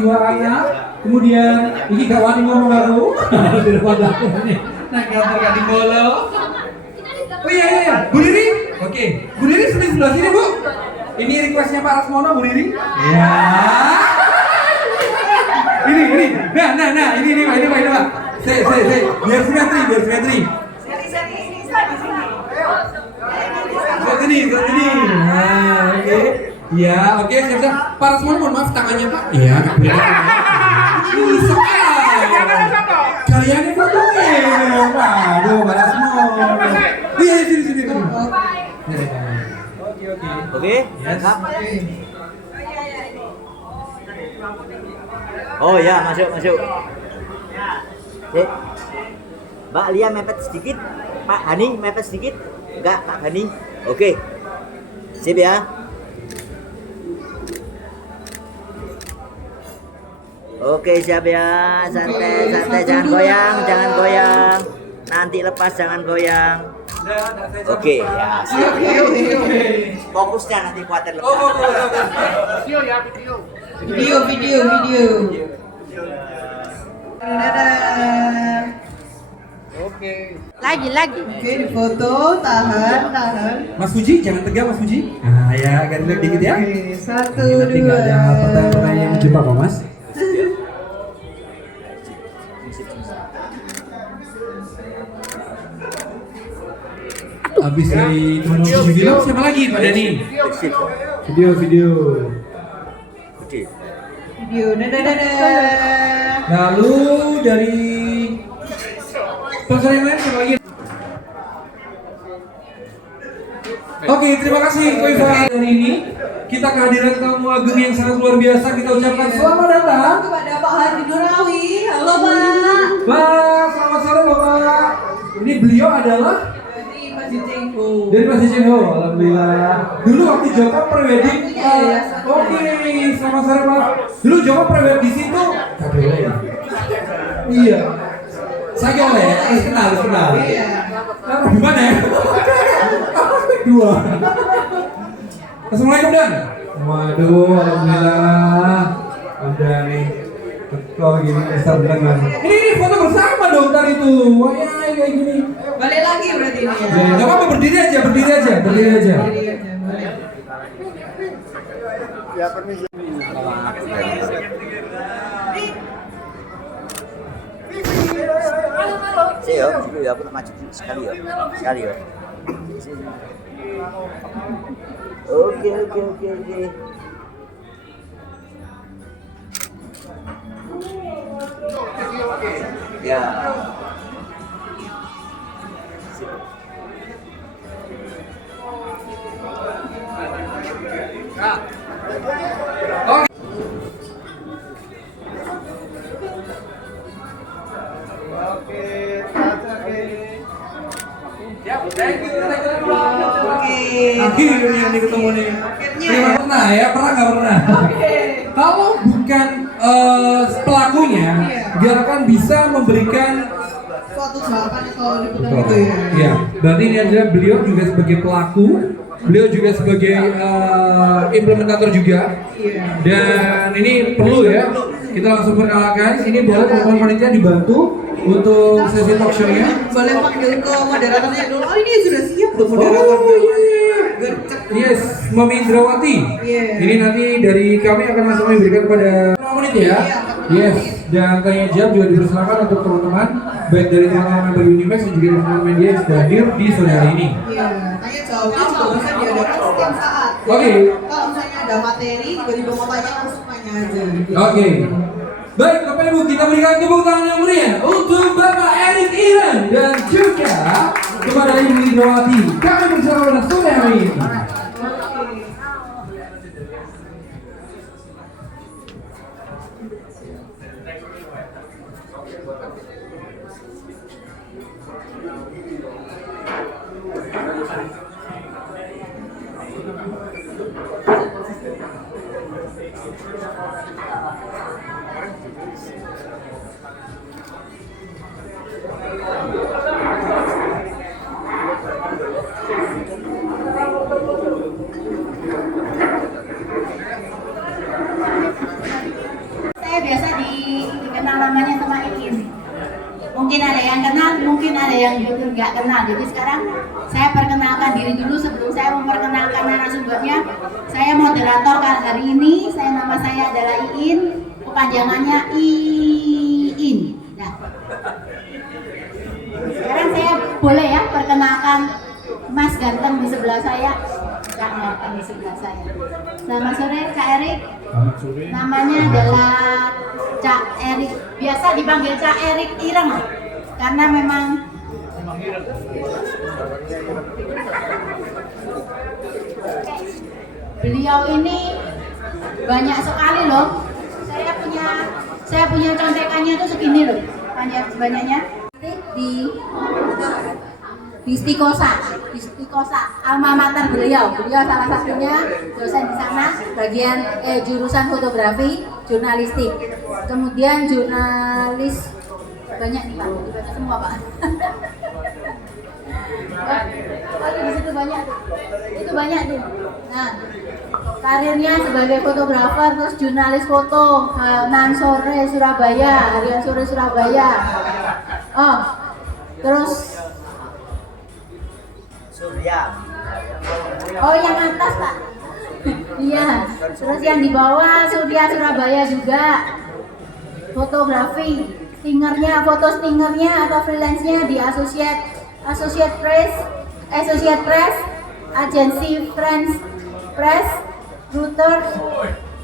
dua anak. Kemudian ini gak wani ngomong aku. Daripada aku nih. Nah, gambar di bolo. Oh iya. Bu Riri. Oke. Bu Riri sebelah sini, Bu. Ini requestnya Pak Rasmono, Bu Riri. Ya. Ini. Nah, ini Pak. Saya. Biar simetri. Sini. Nah, oke. Ya, oke, siap. Pak Rasmono, mohon maaf tangannya, Pak. Iya, bisa. Kalian fotoin. Waduh, Pak Rasmono. Iya, sini. Oke. Oh ya, masuk. Mbak Lia mepet sedikit, Pak Hani mepet sedikit, enggak Pak Hani. Oke, sip ya. Oke siap ya, santai, jangan goyang. Nanti lepas jangan goyang. Oke ya, siap. Fokusnya nanti khawatir lepas. Video. Dadah. Oke. Lagi. Oke, difoto, tahan. Mas Fuji, jangan tegang Mas Fuji. Nah, ya, agak relax dikit ya. Oke, 1, Nanti 2. nggak ada pertanyaan yang menjebak kok Mas. Habis dari teman-teman film siapa lagi Pak Dani? Video. Oke. Video, dadah. Lalu dari sponsor yang lain siapa lagi? Oke, terima kasih Ko Iva. Hari ini kita kehadiran tamu agung yang sangat luar biasa. Kita ucapkan selamat datang Kepada Pak Hadi Nurawi. Halo Pak. Pak, selamat sore Bapak. Ini beliau adalah Dari Masjid Cengho. dari Masjid Cengho. Alhamdulillah. Dulu waktu Joko prewedding. Oke, selamat sore Pak. Dulu Joko prewedding di situ. Iya. Saya oleh, harus kenal. Iya. Gimana ya? Dua. Assalamualaikum Dan. Waduh, alhamdulillah. Udah nih. Kok gini besar dengan. Ini foto bersama dong tadi itu. Wah ya kayak gini. Balik lagi berarti ini ya. Ya, enggak apa-apa berdiri aja. Balik aja, boleh. Ya permisi. Yo, dulu ya aku nak maju sekali yo. Oke. Ya. Akhirnya nih ketemu nih. Pernah nggak pernah? Kalau bukan pelakunya, diharapkan bisa memberikan Suatu jawaban atau liputan gitu ya. Iya, berarti ini adalah beliau juga sebagai pelaku, beliau juga sebagai implementator juga. Iya. Dan ini perlu ya, kita langsung perkenalkan. Ini boleh teman-teman panitia dibantu untuk sesi talk show-nya. Boleh panggil ke moderatornya dulu. Oh ini sudah siap loh moderatornya. Gercep. Yes, Mami Indrawati. Iya. Ini nanti dari kami akan langsung memberikan kepada menit ya. Yes, dan tanya jawab juga dipersilakan untuk teman-teman baik dari teman-teman member Unimax dan juga teman-teman media yang sudah hadir di sore hari ini. Iya, tanya jawabnya juga bisa diadakan setiap saat. Oke. Kalau misalnya ada materi, tiba-tiba mau tanya langsung tanya aja. Oke. Baik, Bapak Ibu, kita berikan tepuk tangan yang meriah untuk Bapak Erik Iren dan juga kepada Ibu Indrawati. Kami bersama pada sore hari ini. nggak kenal. Jadi sekarang saya perkenalkan diri dulu sebelum saya memperkenalkan narasumbernya. Saya moderator hari ini. Nama saya adalah Iin, kepanjangannya Iin. Nah, sekarang saya boleh ya perkenalkan Mas ganteng di sebelah saya. Kak ganteng di sebelah saya. Selamat sore Kak Erik. Selamat sore. Namanya adalah Cak Erik. Biasa dipanggil Cak Erik Ireng karena memang beliau ini banyak sekali loh. Saya punya contekannya tuh segini loh. Banyaknya di Istikosa, alma mater beliau salah satunya dosen di sana, bagian jurusan fotografi, jurnalistik, kemudian jurnalis banyak nih Pak, dibaca semua Pak. Di situ banyak tuh, itu banyak tuh. Nah, karirnya sebagai fotografer, terus jurnalis foto, Harian Sore Surabaya. Oh, terus Surya. oh yang atas Pak. Iya. Terus yang di bawah Surabaya juga. Fotografi, foto stingernya atau freelance-nya di Associate Press, agensi French Press, Reuters,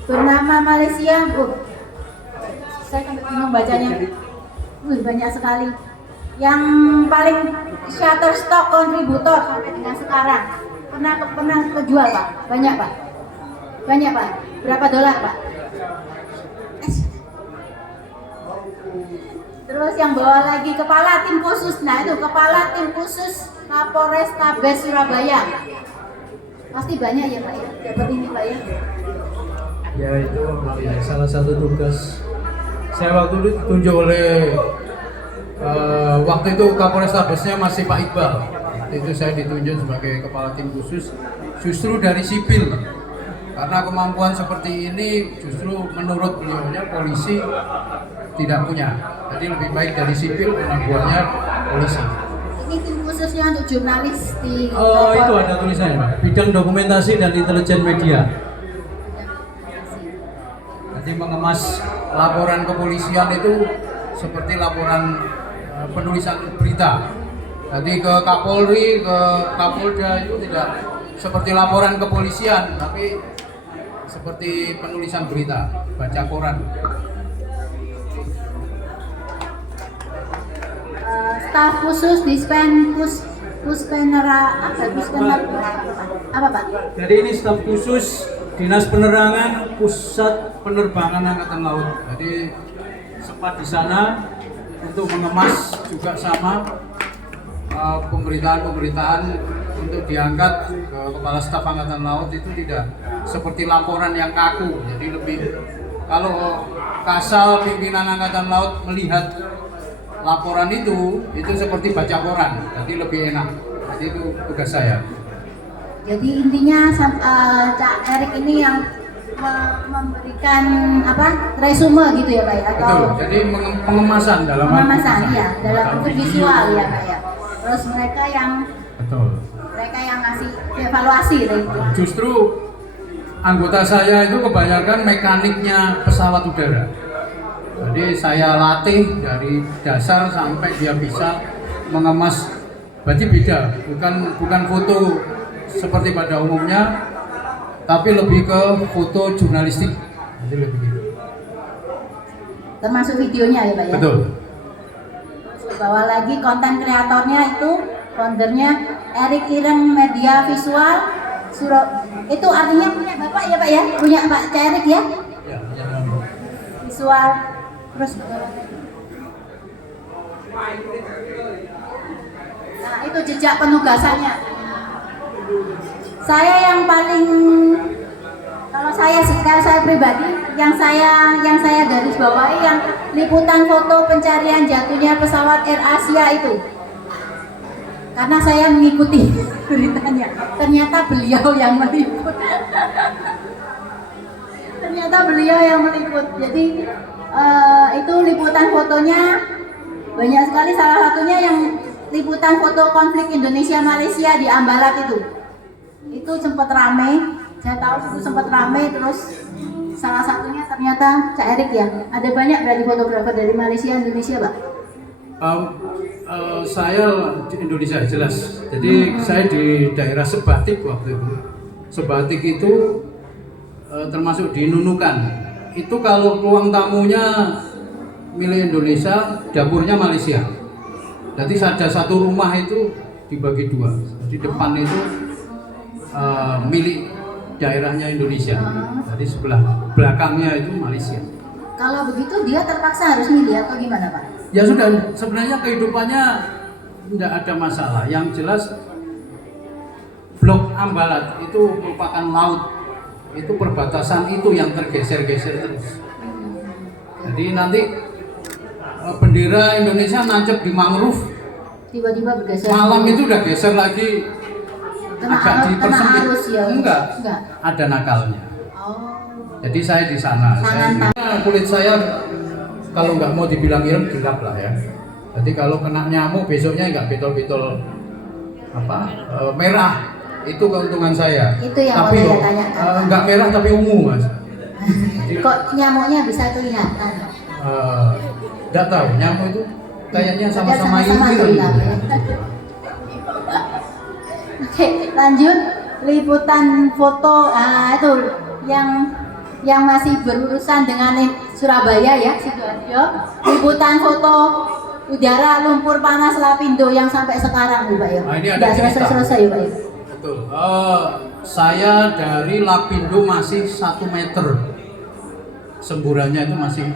bernama Malaysia. Saya sampai bingung bacanya. Banyak sekali. Yang paling Shutterstock kontributor sampai dengan sekarang pernah kejual Pak, banyak Pak, berapa dolar Pak? Terus yang bawa lagi kepala tim khusus, nah itu kepala tim khusus Kapolres Tabes Surabaya, pasti banyak ya Pak ya, dapat ini Pak ya? Ya itu salah satu tugas saya waktu itu ditunjuk oleh waktu itu Kapolres Tabesnya masih Pak Iqbal. Waktu itu saya ditunjuk sebagai kepala tim khusus justru dari sipil. Karena kemampuan seperti ini justru menurut beliaunya polisi tidak punya. Jadi lebih baik dari sipil kemampuannya polisi. Ini tim khususnya untuk jurnalis di Itu ada tulisannya Pak. Bidang dokumentasi dan intelijen media. Jadi mengemas laporan kepolisian itu seperti laporan penulisan berita. Jadi ke Kapolri, ke Kapolda itu tidak seperti laporan kepolisian, tapi seperti penulisan berita, baca koran. Staf khusus apa Pak? Jadi ini staf khusus Dinas Penerangan Pusat Penerbangan Angkatan Laut. Jadi sempat di sana untuk mengemas juga sama pemberitaan untuk diangkat ke Kepala Staf Angkatan Laut itu tidak seperti laporan yang kaku. Jadi lebih kalau Kasal pimpinan Angkatan Laut melihat laporan itu seperti baca koran. Jadi lebih enak. Jadi itu tugas saya. Jadi intinya Cak Erik ini yang memberikan resume gitu ya Pak ya? Atau betul. Jadi pengemasan dalam ya, dalam bentuk visual ya Pak ya. Terus mereka yang ngasih evaluasi gitu. Justru anggota saya itu kebanyakan mekaniknya pesawat udara. Jadi saya latih dari dasar sampai dia bisa mengemas. Berarti beda, bukan foto seperti pada umumnya, tapi lebih ke foto jurnalistik. Jadi lebih gitu. Termasuk videonya ya Pak ya? Betul. Bawa lagi konten kreatornya itu, foundernya Erik Ireng Media Visual itu artinya punya Bapak ya Pak ya? Punya Pak Cak Erik ya? Ya. Visual terus nah itu jejak penugasannya. Saya yang paling kalau saya pribadi yang saya garis bawahi yang liputan foto pencarian jatuhnya pesawat Air Asia itu, karena saya mengikuti beritanya, ternyata beliau yang meliput. Jadi itu liputan fotonya banyak sekali, salah satunya yang liputan foto konflik Indonesia Malaysia di Ambalat itu sempat rame. Saya tahu itu sempat rame, terus salah satunya ternyata Cak Erik ya. Ada banyak berarti fotografer dari Malaysia Indonesia, Pak? Saya di Indonesia jelas. Jadi saya di daerah Sebatik waktu itu. Sebatik itu termasuk di Nunukan. Itu kalau ruang tamunya milik Indonesia, dapurnya Malaysia. Jadi ada satu rumah itu dibagi dua. Di depan itu milik daerahnya Indonesia. Jadi sebelah belakangnya itu Malaysia. Kalau begitu dia terpaksa harus milih atau gimana, Pak? Ya sudah, sebenarnya kehidupannya tidak ada masalah. Yang jelas Blok Ambalat itu merupakan laut. Itu perbatasan itu yang tergeser-geser terus. Jadi nanti bendera Indonesia nancep di mangrove. Tiba-tiba bergeser. Malam itu udah geser lagi. Agak dipersempit. Arus ya? Enggak. Ada nakalnya. Oh. Jadi saya di sana. Kulit saya kalau nggak mau dibilang ireng gelap lah ya. Jadi kalau kena nyamuk besoknya nggak betol-betol merah. Itu keuntungan saya. Itu yang tapi mau saya tanyakan. Nggak merah tapi ungu, Mas. Kok nyamuknya bisa kelihatan? Nggak tahu nyamuk itu kayaknya sama-sama hilang. hilang. Oke, lanjut liputan foto itu yang masih berurusan dengan Surabaya ya, Sidoarjo. Liputan foto udara lumpur panas Lapindo yang sampai sekarang, Pak ya. Ini ada selesai, Pak ya. Betul. Saya dari Lapindo masih 1 meter. Semburannya itu masih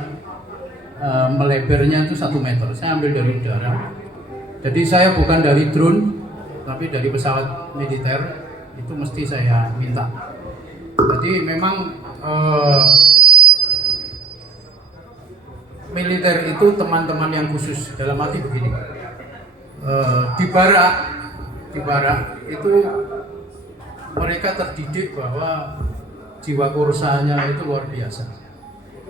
melebarnya itu 1 meter. Saya ambil dari udara. Jadi saya bukan dari drone, tapi dari pesawat militer. Itu mesti saya minta. Jadi memang militer itu teman-teman yang khusus. Dalam arti begini, di barak itu mereka terdidik bahwa jiwa kursanya itu luar biasa.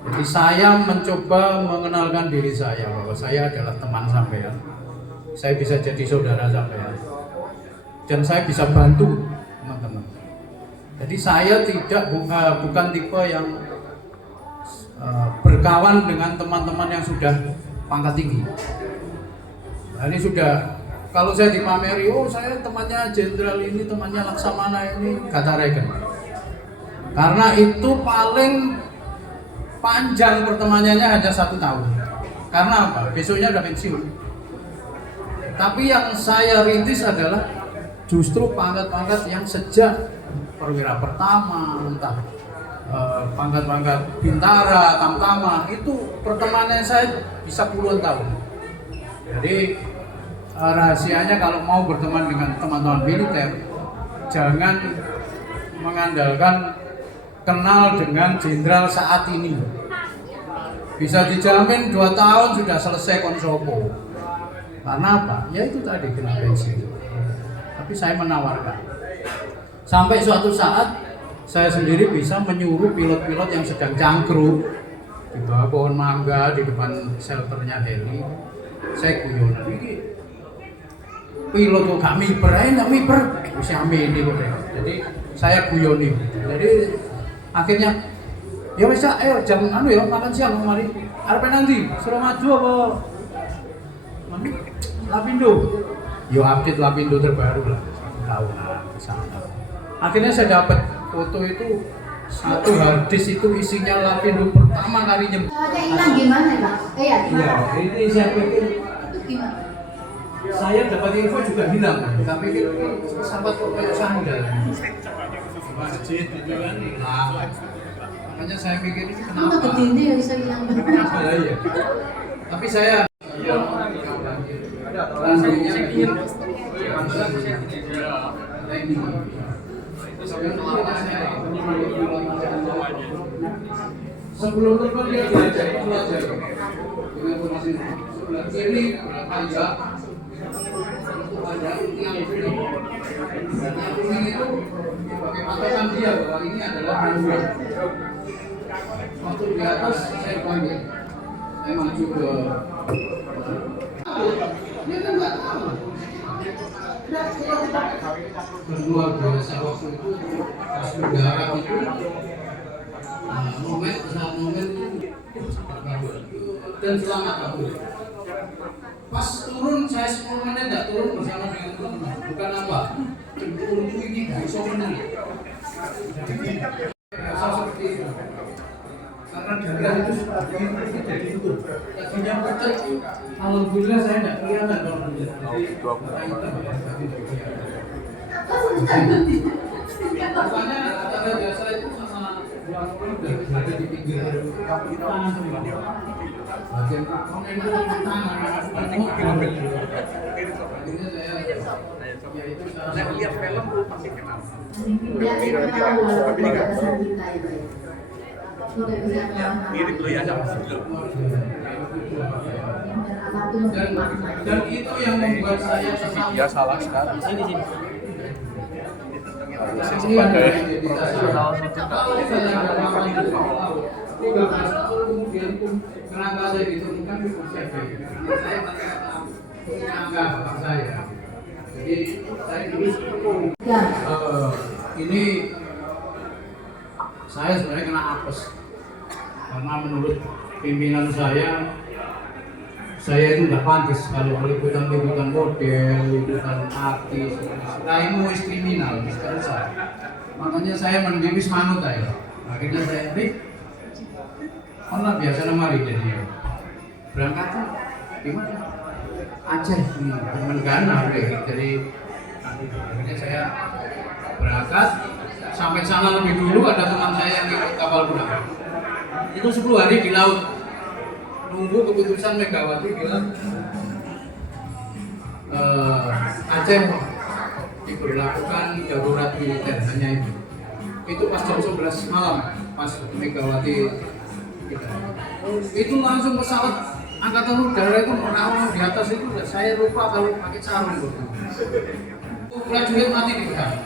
Jadi saya mencoba mengenalkan diri saya bahwa saya adalah teman sampean. Saya bisa jadi saudara sampean. Dan saya bisa bantu teman-teman. Jadi saya bukan tipe yang berkawan dengan teman-teman yang sudah pangkat tinggi. Nah, ini sudah, kalau saya dipameri, oh saya temannya jenderal ini, temannya Laksamana ini, kata Regen. Karena itu paling panjang pertemanannya hanya 1 tahun. Karena apa? Besoknya udah pensiun. Tapi yang saya rintis adalah justru pangkat-pangkat yang sejak perwira pertama, entah pangkat-pangkat bintara, tamtama, itu pertemanannya saya bisa puluhan tahun. Jadi rahasianya kalau mau berteman dengan teman-teman militer, jangan mengandalkan kenal dengan jenderal saat ini. Bisa dijamin 2 tahun sudah selesai konsopo. Karena apa? Ya itu tadi kena pensiun. Tapi saya menawarkan. Sampai suatu saat saya sendiri bisa menyuruh pilot-pilot yang sedang cangkruk di bawah pohon mangga di depan shelternya heli. Saya guyonan ini pilot kok gak miber, gak miber, bisa ini kok. Jadi saya guyoni. Jadi akhirnya ya wis ayo jam ya makan siang mari. Arep nanti Suramadu apa? Mana? Lapindo. Yo update Lapindo terbaru lah. Tahu lah sana. Akhirnya saya dapat foto itu 1 harddisk itu isinya Lapindo pertama kali nyembuh. Hilang gimana, Pak? Iya, ini saya pikir Itu gimana? saya dapat info juga hilang. Tapi sampai kayak sandal. Masjid itu kan hilang. Makanya saya pikir ini kenapa? Gede ini yang bisa hilang. Iya. Tapi saya sebelum terbang dia belajar dengan formasi sebelah kiri berapa ada yang kuning. Yang kuning itu sebagai patokan dia bahwa ini adalah bulan. Waktu di atas saya panggil, saya maju ke dia kan nggak tahu luar biasa waktu itu pas mendarat itu momen dan selamat kabur. Pas turun saya 10 menit tidak turun bersama dengan teman-teman, bukan apa turun ini bisa menang. Rasa seperti itu karena darah itu jadi tutup kakinya pecah. Alhamdulillah saya tidak kelihatan kalau pecah. Makanya kata jasa itu sama uang udah berada di pinggir tangan semua. Bagian komponen itu tangan. Akhirnya saya lihat film pasti kenal. Mirip lu ya sama dan itu yang membuat saya Ya salah sekali. sebagai profesional kemudian kenapa saya ditemukan di saya angka bapak saya. Jadi saya ini saya sebenarnya kena apes karena menurut pimpinan saya itu nggak pantas kalau liputan model, liputan artis, raimu is kriminal, misalnya saya. Makanya saya mendimis manut aja. Akhirnya saya Allah biasa mari jadi berangkat gimana? Aceh teman Ghana jadi akhirnya saya berangkat sampai sana lebih dulu. Ada teman saya yang ikut kapal kuda itu 10 hari di laut nunggu keputusan Megawati bilang Aceh diberlakukan darurat militer, hanya itu pas jam 11 malam pas Megawati itu langsung pesawat angkatan udara itu merawat di atas itu saya lupa kalau pakai sarung prajurit mati di pesawat,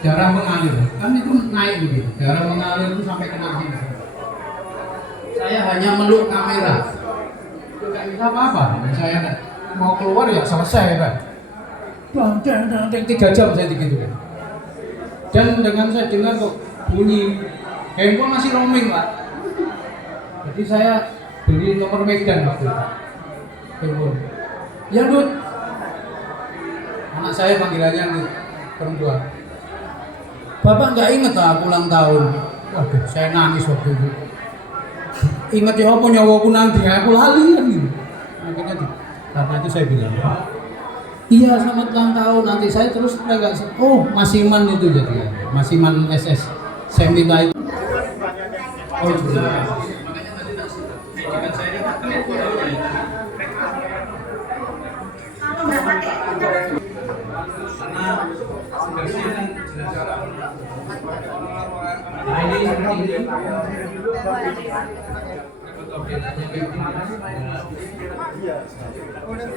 darah mengalir kan itu naik begitu, darah mengalir itu sampai kena sini. Saya hanya meluk kamera, tidak bisa apa-apa. Saya mau keluar ya selesai kan. 3 jam saya digitukan. Dan dengan saya dengar kok bunyi handphone masih roaming Pak. Jadi saya beli nomor Medan waktu itu. Handphone. Ya Dut. Anak saya panggilannya Dut, perempuan. Bapak nggak inget aku ulang tahun. Waduh, saya nangis waktu itu. Ingat ya apa nyawaku nanti, aku lali kan gitu. Akhirnya karena itu saya bilang, iya selamat ulang tahun nanti. Saya terus enggak, oh Masiman itu jadi ya, Masiman SS Semila itu. Oh jelas. Makanya tadi jika saya karena tugasnya kan jelas.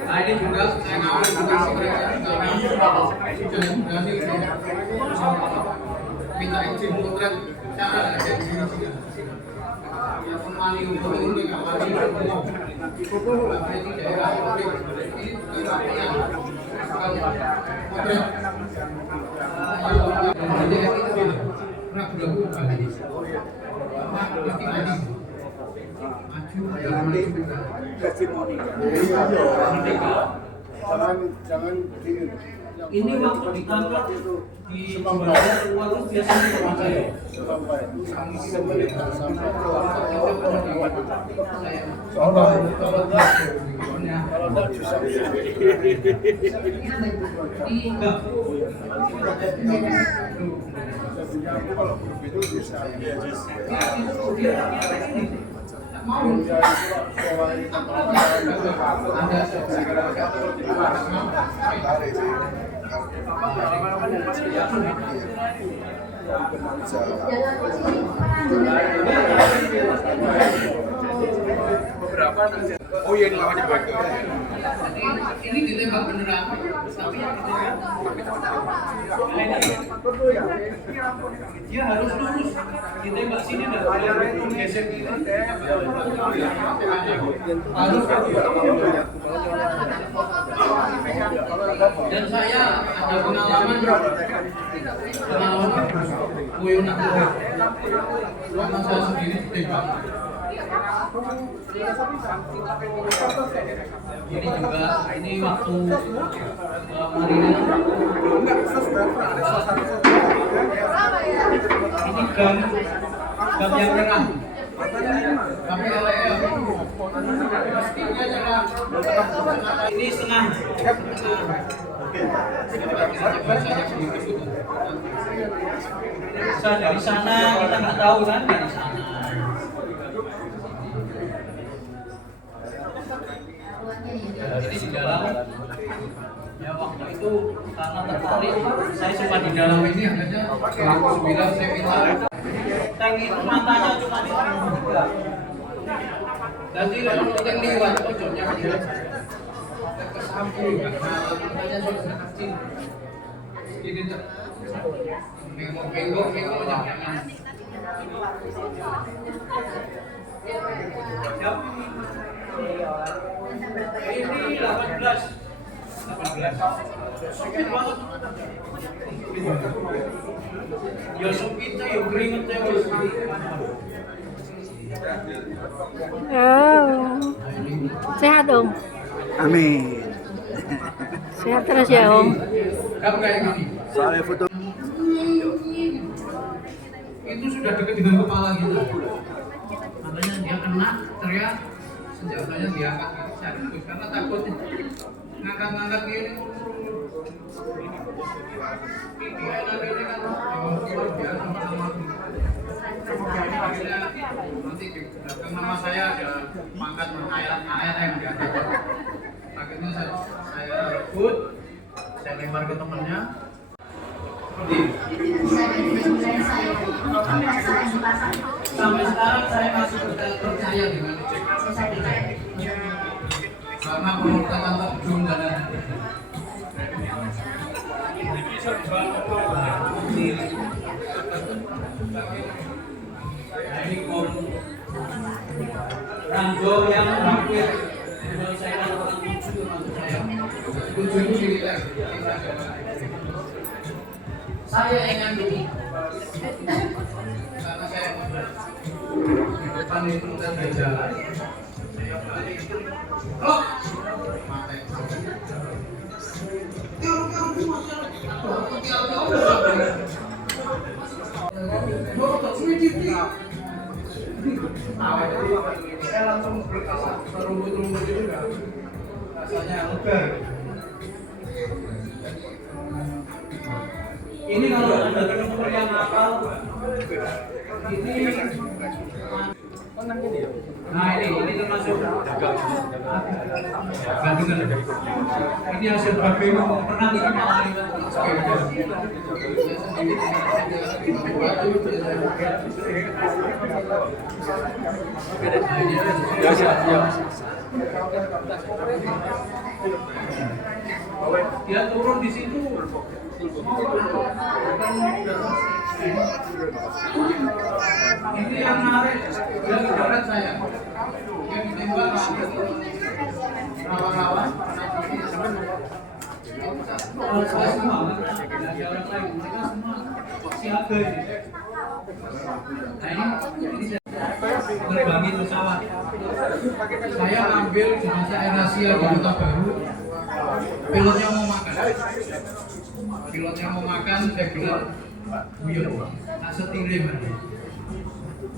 Nah ini juga saya ngawal juga minta izin kontrak cara yang pemali untuk ini ngawali umum apa itu daerah publik ini yang kontrak ragu-ragu kali Jangan gini. ini waktu ditangkap di Jembatan Uang biasanya sama saya. Kalau begitu bisa Beberapa Oh iya, ini lawannya baik. Ini ditembak beneran, tapi yang ditembak dia harus lurus, ditembak sini dan gesek ini harus. Dan saya ada pengalaman kuyunan karena saya sendiri ditembak. Ini juga, ini waktu Marina. Ini gam yang nyerang. Kami LEL. Pastinya nyerang. Ini setengah. Bisa dari sana, kita nggak tahu kan dari sana. Ini di dalam. Ya waktu itu karena tertarik, saya sempat di dalam ini akhirnya aku bilang saya minta tank itu matanya cuma di tiga. Jadi kalau yang lewat ojoknya dia ke samping, matanya sudah kecil. Jadi bengok jangan. Ini 18. Sempit banget. Ya sempit ya keringet ya. Sehat Om. Amin. Sehat terus ya Om. Kamu kayak gini. Soalnya foto. Itu sudah dekat dengan kepala kita. Makanya dia kena teriak, senjatanya diangkat serius karena takut ngangkat gini. Ini kan luar biasa sama. Nanti di belakang nama saya ada pangkat ayat yang di atas. Akhirnya saya rebut, saya lempar ke temannya. Sampai sekarang saya masih percaya dengan karena pengurusan terjun dan ini Rango yang terakhir menyelesaikan orang tujuh maksud saya tujuh itu militer. Saya ingin ini karena saya di depan itu dan berjalan saya balik oh mati saya langsung serumput-rumput itu rasanya lega. Ini kalau ada nomor yang hafal ini nah ini termasuk gantungan. Ini hasil berbagai pernah kita mengalami dia turun di situ. Ini yang menarik dari darat saya yang ditembak rawan-rawan saya semua ada orang lain mereka semua siaga ini. Nah ini terbangin pesawat saya ambil jenazah Air Asia di Kota Baru. Pilotnya mau makan, saya bilang, buyut, tak setinggi mana.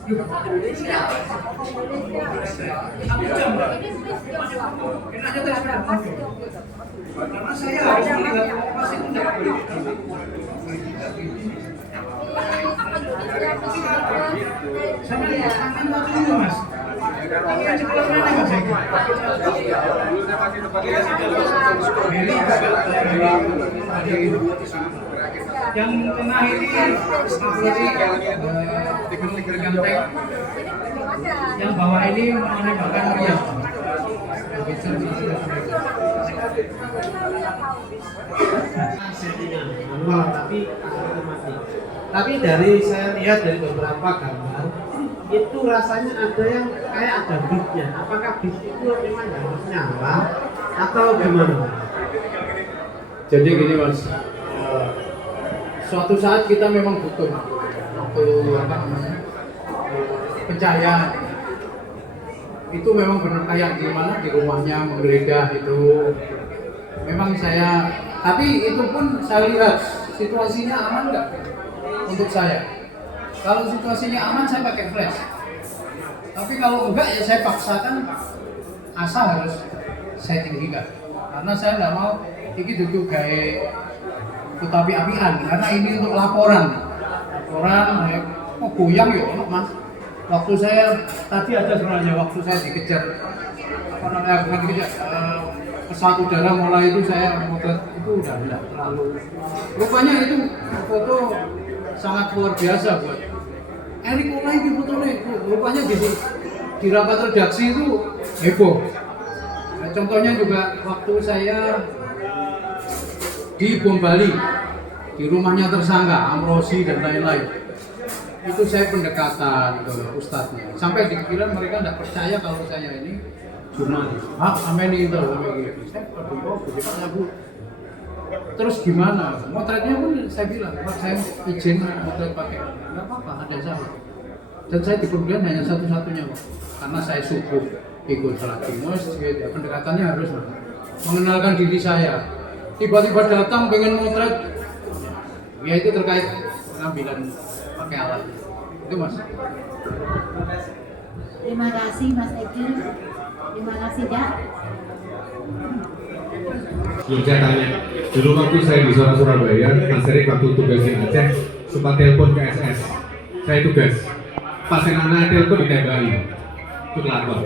1 jam, enaknya tes karena saya harus melihat lokasi itu tidak boleh. Saya lihat tangan mau dulu mas. Ini cepat mana mas? Yang tengah ini ganteng, yang bawah ini menembakkan meriam. settingan manual tapi otomatis. Tapi dari saya lihat dari beberapa gambar itu rasanya ada yang kayak ada beatnya. Apakah beat itu memang harus nyala atau gimana? Jadi gini Mas, suatu saat kita memang butuh apa namanya pencahayaan. Itu memang benar kayak gimana di rumahnya menggeledah itu. Memang saya, tapi itu pun saya lihat situasinya aman nggak untuk saya. Kalau situasinya aman saya pakai flash. Tapi kalau enggak ya saya paksakan asal harus saya tinggikan. Karena saya nggak mau ini duduk kayak api-apian. Karena ini untuk laporan. Laporan, kok goyang ya Mas. Waktu saya tadi ada sebenarnya waktu saya dikejar apa namanya bukan dikejar pesawat udara mulai itu saya memotret itu udah tidak terlalu. Rupanya itu foto sangat luar biasa buat Erik mulai di foto nih. Rupanya di rapat redaksi itu heboh. Nah, contohnya juga waktu saya di Bom Bali di rumahnya tersangka Amrosi dan lain-lain. Itu saya pendekatan ke ustadznya sampai dikira mereka tidak percaya kalau saya ini jurnalis. Sampai ini itu sampai gitu. Saya bagaimana Bu? Terus gimana? Motretnya pun saya bilang, Pak saya izin motret pakai, nggak apa-apa ada saya. Dan saya diperlukan hanya satu-satunya Pak, karena saya subuh ikut sholat di masjid. Ya, pendekatannya harus mengenalkan diri saya. Tiba-tiba datang pengen motret, ya itu terkait pengambilan pakai alat itu Mas. Terima kasih Mas Eki. Terima kasih Dak. Belum saya tanya, dulu waktu saya di Surabaya, Mas Erik waktu tugas di Aceh, sempat telepon ke SS. Saya tugas, pas yang anak telepon di TBI, itu lapor.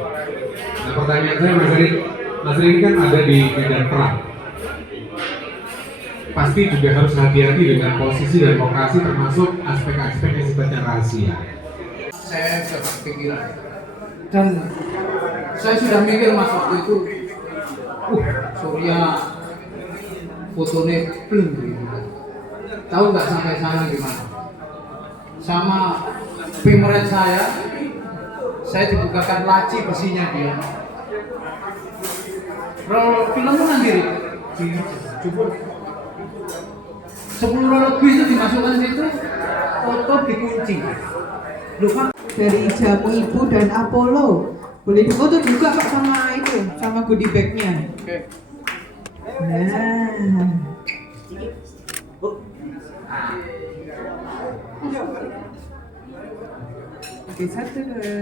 Nah pertanyaan saya Mas Erik ini kan ada di medan perang. Pasti juga harus hati-hati dengan posisi dan lokasi termasuk aspek-aspek yang sifatnya rahasia. Saya sudah berpikiran dan saya sudah mikir Mas waktu itu, Surya fotonya belum gitu. Tahu nggak sampai sana gimana? Sama pemeret saya dibukakan laci besinya dia. Roll film nanti dijubur 10 roll lebih itu dimasukkan situ, foto dikunci. Lupa Dari jamu ibu dan Apollo. Boleh difoto juga Pak sama itu, sama goodie bag-nya. Oke. Nah. Oke, satu dua.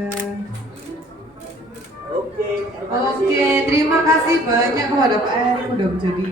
Oke. Oke, terima kasih banyak kepada Pak Erik udah menjadi